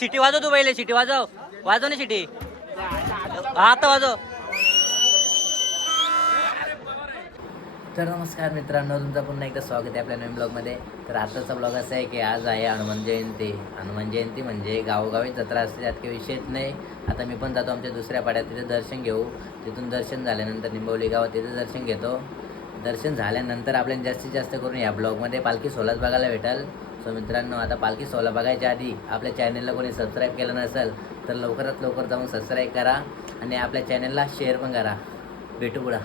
शिटी वाजव तू पहिले, शिटी वाजव ना शिटी. आता वाजव. तर नमस्कार मित्रांनो, तुमचं पुन्हा एकदा स्वागत आहे आपल्या नवीन ब्लॉगमध्ये. तर आताचा ब्लॉग असा आहे की आज आहे हनुमान जयंती. हनुमान जयंती म्हणजे गावोगावी जत्रा असते, त्यात काही विषयच नाही. आता मी पण जातो आमच्या दुसऱ्या पाड्यात, तिथे दर्शन घेऊ. तिथून दर्शन झाल्यानंतर निंबवली गावात तिथे दर्शन घेतो. दर्शन झाल्यानंतर आपल्याला जास्तीत जास्त करून या ब्लॉगमध्ये पालखी सोहळाच बघायला भेटेल. सो मित्रांनो, आता पालखी सोहळा बघायच्या आधी आपल्या चॅनलला कोणी सबस्क्राईब केलं नसेल तर लवकरात लवकर जाऊन सबस्क्राईब करा आणि आपल्या चॅनलला शेअर पण करा. भेटू पुढं.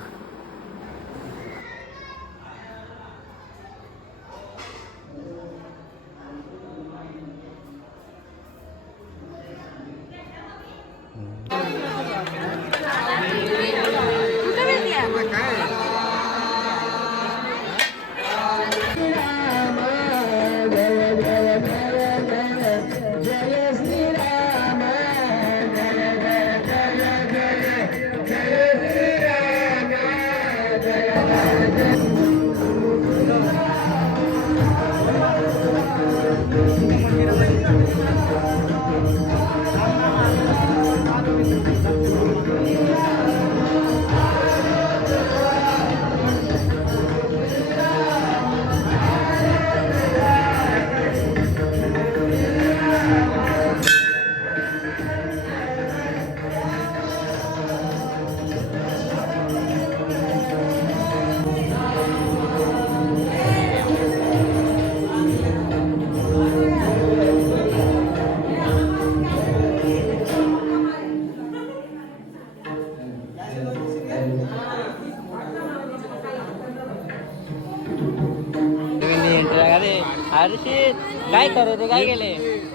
हर्षित काय करत आहे, काय केले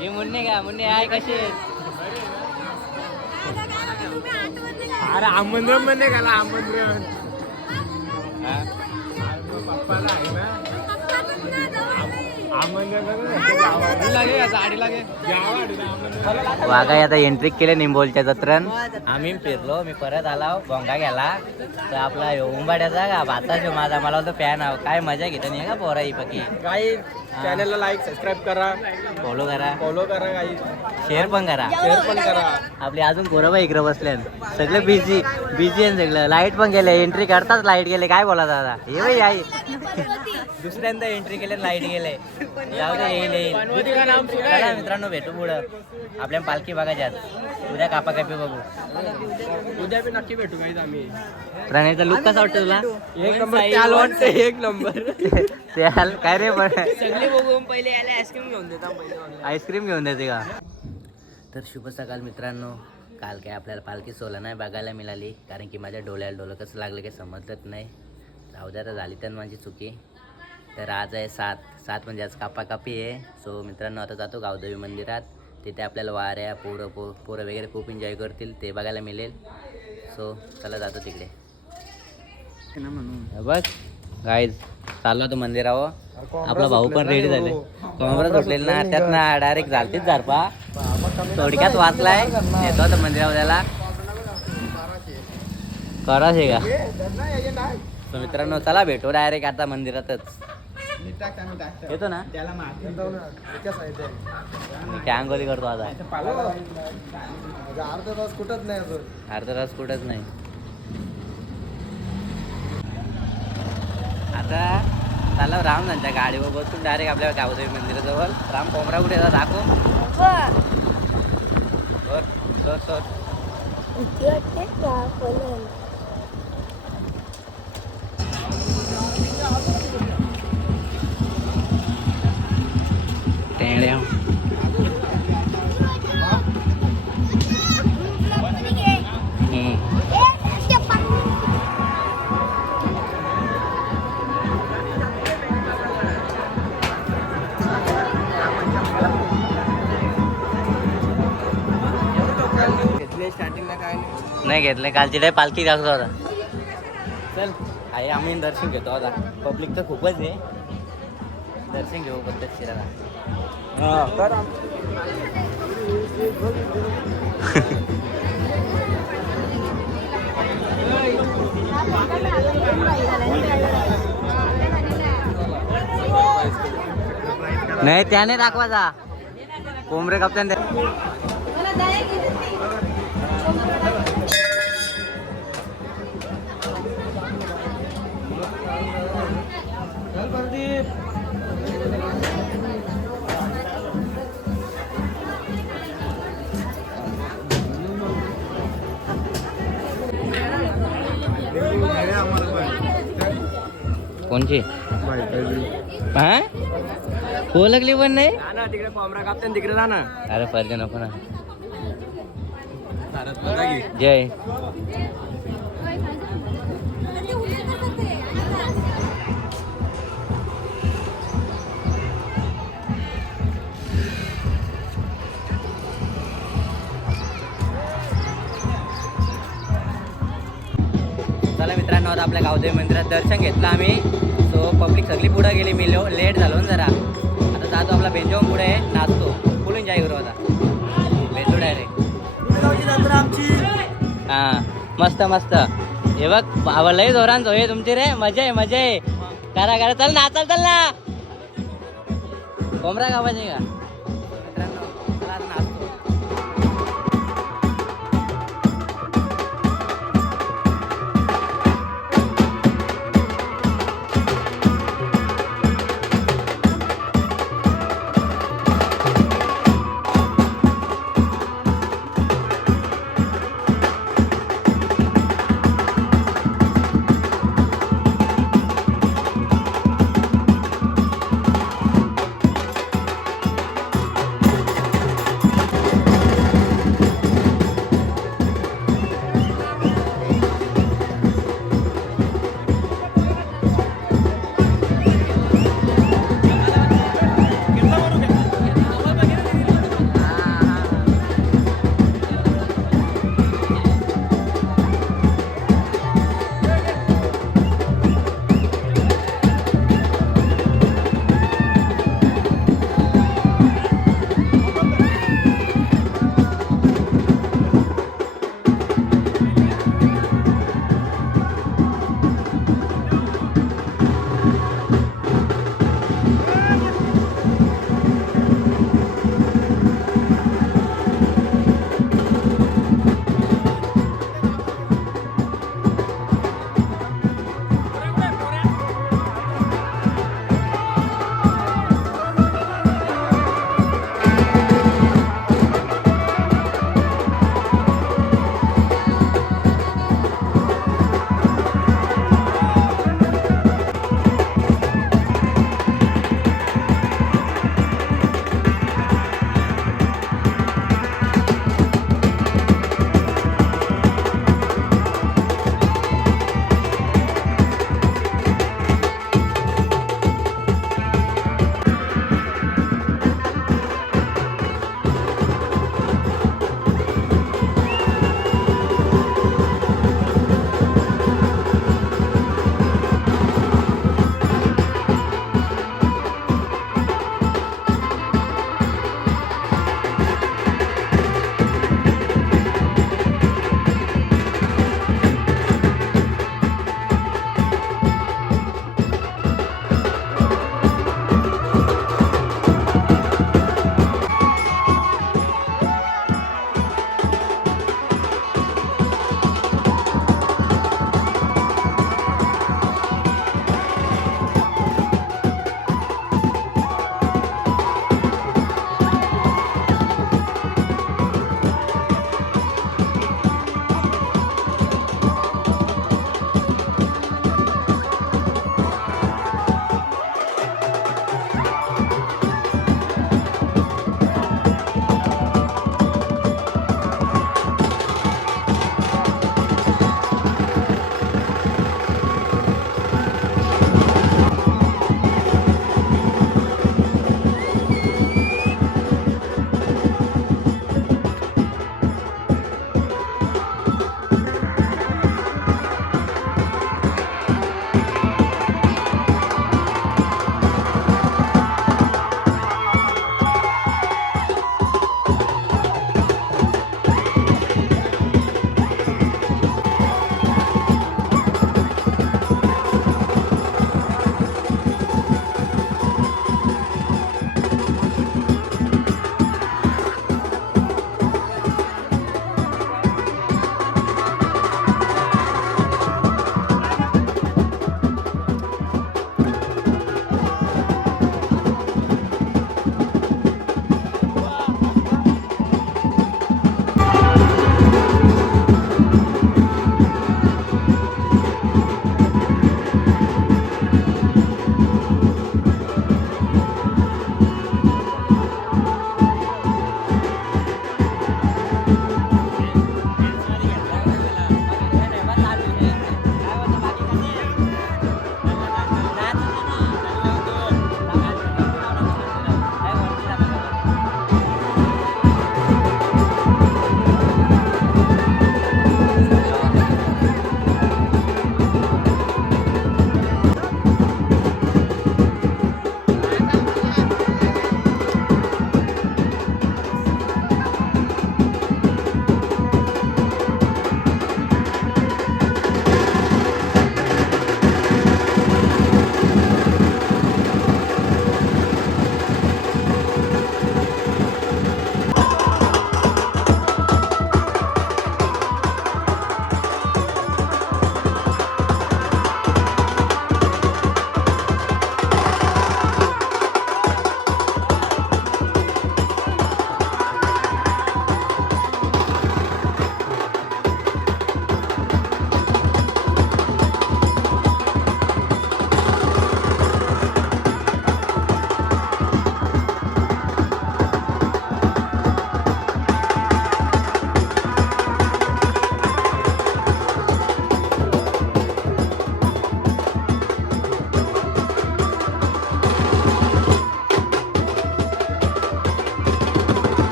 हे मुन्ने का मुन्ने आहे कसे. अरे आमंत्रण म्हणणे घाला आमंत्रण पप्पाला आहे ना वाघा आता एंट्री केले निंबोलच्या जत्रण. आम्ही फिरलो, मी परत आला भोंगा गेला तर आपला उंबाड्याचा का भाताशो माझा मला होतं फॅन आहो. काय मजा घेत नाही का पोरा ही पकी. काही चॅनलला लाईक सबस्क्राईब करा, फॉलो करा काही शेअर पण करा. आपली अजून पोरं बाई इकडे बसल्या सगळे बिझी आहे सगळं. लाईट पण गेले, एंट्री करताच लाईट गेले. काय बोला दादा हे बाई आई दुसऱ्यांदा एंट्री केले लाईट गेले. जाऊ दे, येईल. चला मित्रांनो, भेटू पुढं. आपल्या पालखी बघायच्यात. उद्या कापाकापी बघू. उद्या बी नक्की भेटू काही आम्ही. प्रणयचा लुक कसा वाटतं तुला? एक नंबर त्याला वाटतं, एक नंबर. त्याल काय रे पण सगळे बघून पहिले याला आईस्क्रीम घेऊन देता. आईस्क्रीम घेऊन देते का? तर शुभ सकाळ मित्रांनो. काल काय आपल्याला पालखी सोहळा नाही बघायला मिळाली, कारण की माझ्या डोळ्याला डोळं कसं लागलं काही समजलंच नाही. जाऊ द्या, तर झाली तर माझी चुकी. तर आज आहे 7 म्हणजे आज कापाकापी आहे. सो मित्रांनो, आता जातो गावदेवी मंदिरात. तिथे आपल्याला वाऱ्या पोरं वगैरे खूप एन्जॉय करतील, ते बघायला मिळेल. सो चला जातो तिकडे. बस गाईज चाललो तो मंदिरावर. आपला भाऊ पण रेडी झाले. कमरा सुटलेला ना, त्यात ना डायरेक्ट झालतीच झारपा. थोडक्यात वाचलाय, येतो तर मंदिरावर त्याला कराच आहे का. तर मित्रांनो चला भेटू डायरेक्ट आता मंदिरातच. येतो ना, मी अंगोली करतो आता. अर्धा तास कुठंच नाही अजून. अर्धा तास कुठंच नाही. आता चाललं रामजांच्या गाडीवर बसून डायरेक्ट आपल्या गावदेवी मंदिराजवळ. राम कोमरा कुठे येतात दाखव. सर स्टार्टिंगला काय नाही घेतलं. कालची काय पालखी दाखवतो आता. चल आहे, आम्ही दर्शन घेतो आता. पब्लिक तर खूपच आहे. दर्शन घेऊ पद्धतशीर. नाही त्याने दाखवायचा कोंबरे कापताना. कोणची हा ओळखली पण नाही. ना तिकडे कोंबडा कापते तिकडे जा ना. अरे फर्ज नको ना. जय चला मित्रांनो, आता आपल्या गावदेवी मंदिरात दर्शन घेतलं आम्ही. सो पब्लिक सगळी पुढे गेली. मी लेट झालो ना जरा. आता जातो आपला बेंजोम पुढे नाचतो. फुल एन्जॉय करू आता. भेटू डायरेक्ट. हा मस्त मस्त. हे बघ लय जोरान होय तुमची रे. मजा आहे मजा आहे. करा करा चल ना चल ना. कोमरा गावाचे का मित्रांनो? चला आता नाचतो.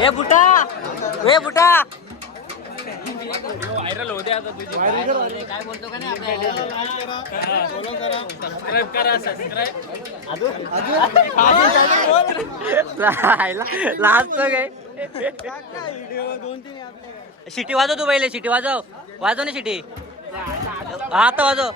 ए बुटा ए बुटा व्हायरल होते आता तुझी काय बोलतो का नाही लास्ट काय शिटी वाजव तू पहिले शिटी वाजव ना शिटी आता वाजव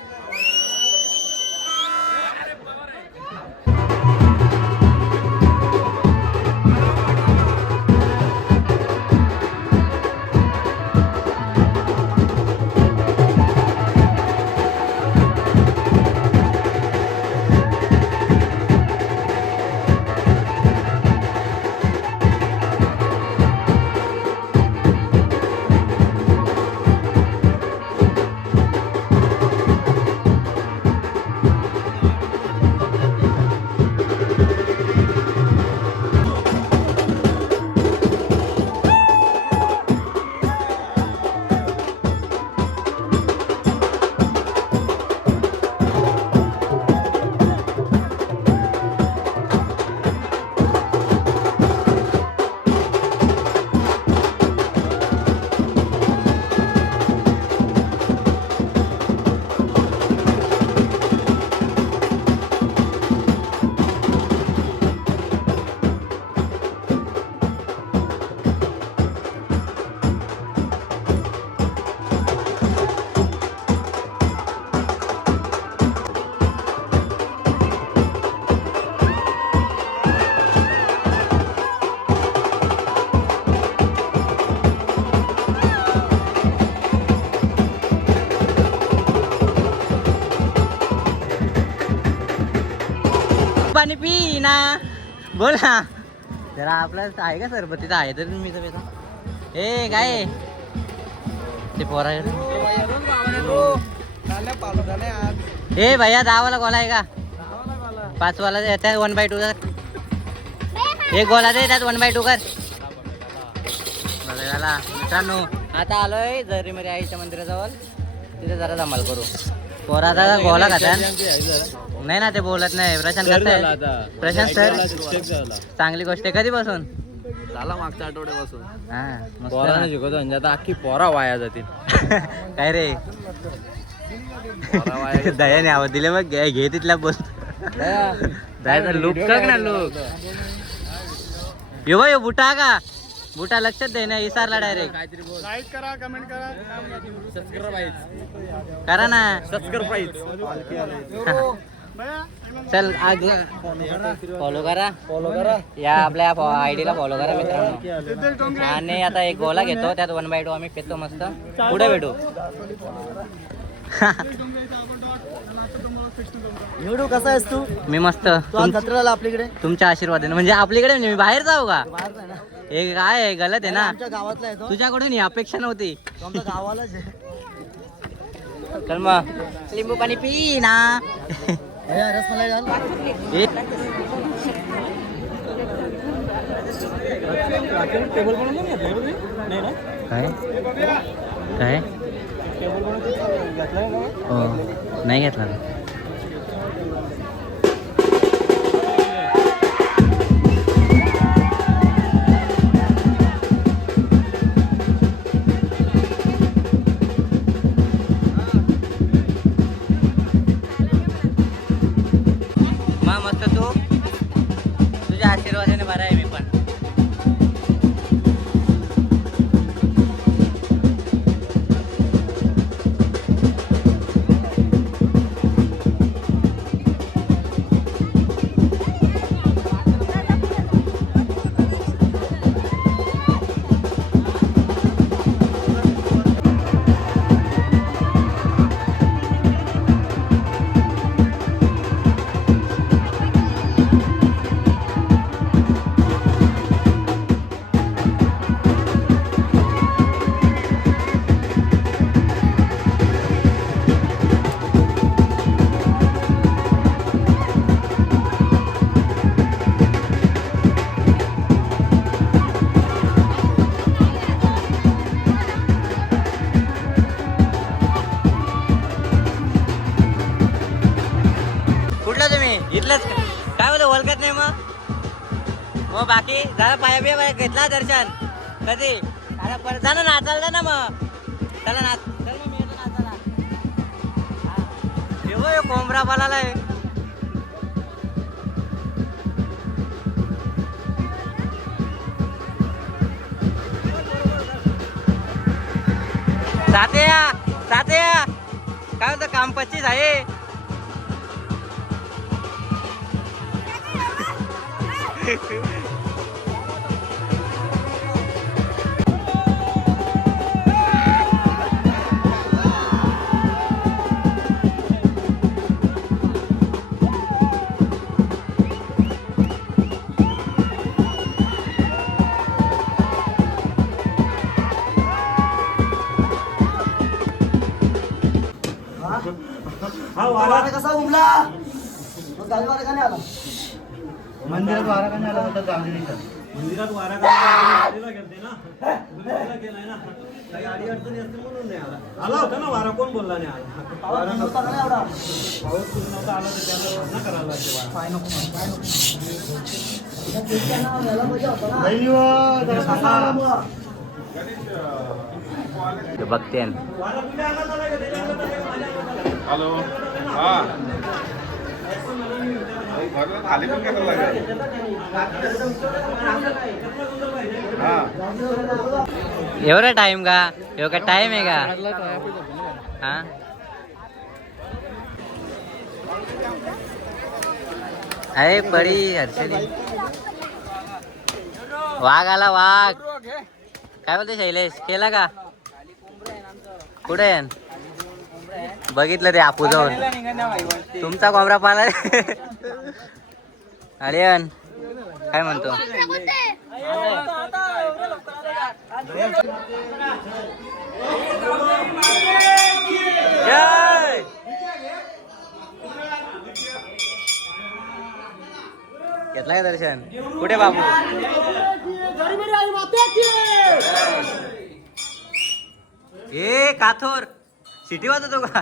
पाणी पी ना बोल ना जरा आपलं आहे का सरबतीचं आहे तर मी तर ए काय ते पोरा ए भैया 10 वाला गोला आहे का 5 वाला त्यात 1/2 एक गोला दे त्यात 1/2 कर झाला मित्रांनो आता आलोय जरी मेरी आईच्या मंदिराजवळ तिथे जरा धमाल करू पोरा दादा गोला खाता नाही ना ते बोलत नाही प्रशांत सर चांगली गोष्ट आहे कधीपासून झाला मागच्या आठवड्यापासून हा पोराने शिकवतो म्हणजे आता अख्खी पोरा वाया जातील काय रे दयाने आवाज दिले मग घे तिथला बोल दयाचा लुक बघ ना लुक यो बुटा का बुटा लक्षात दे ना इसारला डायरेक्ट काहीतरी बोल लाईक करा कमेंट करा सबस्क्राइब करा ना सबस्क्राइब चल आज फॉलो करा या आपल्या आयडीला फॉलो करा मित्रांनो आणि आता एक गोला घेतो त्यात 1/2 आम्ही पेतो मस्त पुढे भेटू निवडू कसा आहेस तू मी मस्त जत्रेला आपल्याकडे तुमच्या आशीर्वादाने म्हणजे आपल्याकडे मी बाहेर जाऊ का बाहेर नाही ना हे काय आहे, गलत आहे ना आमच्या गावातला आहे तो तुझ्याकडून ही अपेक्षा नव्हती तो आमच्या गावालाच आहे चल मग लिंबू पाणी पी ना रसमलाई घाल ए, काय काय हो नाही घेतला ना. मा मस्त तू तुझ्या आशीर्वादाने बरा आहे मी पण कुठला तुम्ही इथलंच काय बोलतो ओळखत नाही मग मग बाकी जरा पाया बिया घेतला दर्शन कधी आता परत जा ना नाचायला ना मग चला नाच चल मग मी येतो नाचायला हा. कोंबरा बोलालाय साथे काय होतं काम 25 आहे वारा कसा उमला मग गावी वारा का नाही आला मंदिरात वारा का नाही आला होता चांगली मंदिरात वारा करते ना केलाय ना काही अडी अडचणी असते म्हणून नाही आला होता ना वारा कोण बोलला नाही आला वारा नव्हता का एवढा पाऊस पूर्ण नव्हता आला तर त्याला ना करायला लागते पाय नको बघते हॅलो हा खाली पण करायला लागेल हा एवढा टाइम का एवढा टाइम आहे का हा अरे पडी हर्षदी वाघ आला वाघ काय बोलते शैलेश केला का कुठे बघितलं ते आपू जाऊन तुमचा कोंबडा पाला अलियन काय म्हणतो घेतला का दर्शन कुठे बाबू ए काथोर सिटी वाजवतो का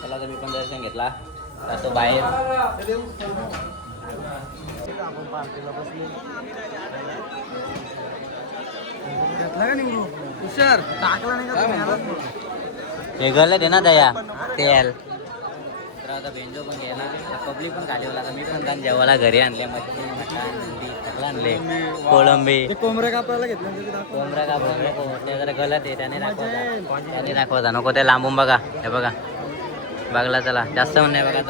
चला तर मी पण दर्शन घेतला जातो बाहेर हे गल दे ना दया तेल तर आता बेंजो पण गेला पब्लिक पण खाली होला मी पण जेवायला घरी आणले मच्छी मटण अंडी आणले कोळंबी कोंबड्या कापायला घेतलं कोंबडा कापून नको ते जरा गलत आहे त्याने दाखवता नको ते लांबून बघा हे बघा बघला चला जास्त पण नाही बघा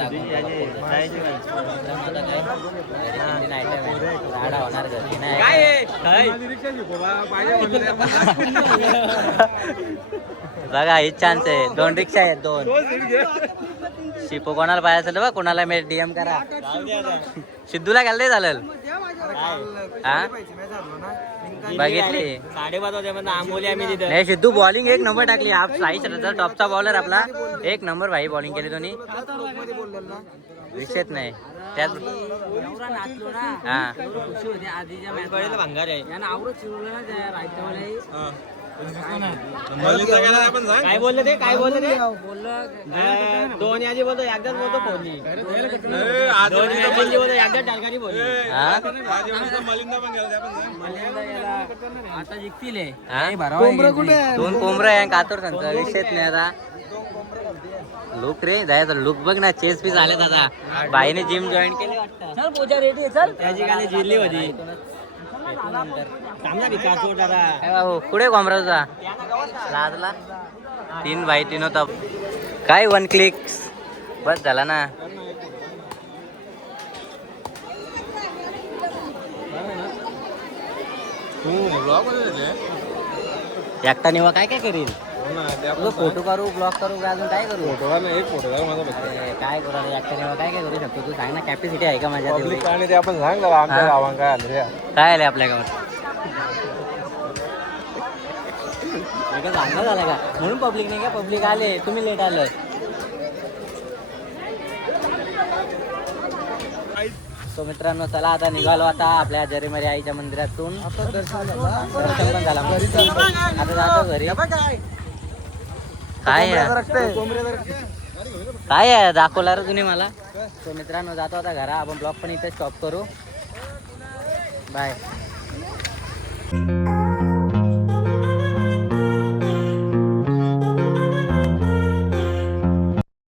झाडा होणार घरी नाही बघा हीच चान्स आहे 2 रिक्षा आहेत 2 शिपो कोणाला पाहिजे असेल बघ कोणाला मी डीएम करा सिद्धूला घालते चालेल हा बघितली 5:30 आंबोली आम्ही तिथे नाही सिद्धू बॉलिंग एक नंबर टाकली हा साई टॉपचा बॉलर आपला एक नंबर भाई बॉलिंग केली दोन्ही विषयच नाही त्यात हा भंगार आहे काय बोलले ते काय बोलले ते दोन यादी बोलतो एकदाच बोलतो फोनली दोन यादी बोलतो एकदाच टारगारी बोलली आता जिंकतील दोन कोंबडा आहे कातोर सांगतो विषयच नाही आता लुक रे जायचं लुक बघ ना चेस पीस आले आता बाईने जिम जॉईन केली वाटतं चल पूजा रेडी चल त्याची गाडी जिरली होती बाबू कुठे कोंबडा तुझा लाजला 3 बाई 3 होता काय 1 क्लिक बस झाला ना एकटा निवा काय काय करील फोटो करू ब्लॉग करू अजून काय करू काय करू एकटा निवा काय काय करू शकतो तू सांग ना कॅपॅसिटी आहे का माझ्या काय आले आपल्या गावात चांगलं झालं का म्हणून पब्लिक नाही का पब्लिक आले तुम्ही लेट आलं तो मित्रांनो चला आता निघालो आता आपल्या जरीमरी आईच्या मंदिरातून दर्शन पण झाला आता जातो घरी काय काय आहे दाखवला रे तुम्ही मला. तो मित्रांनो जातो आता घरा. आपण ब्लॉग पण इथे स्टॉप करू. बाय.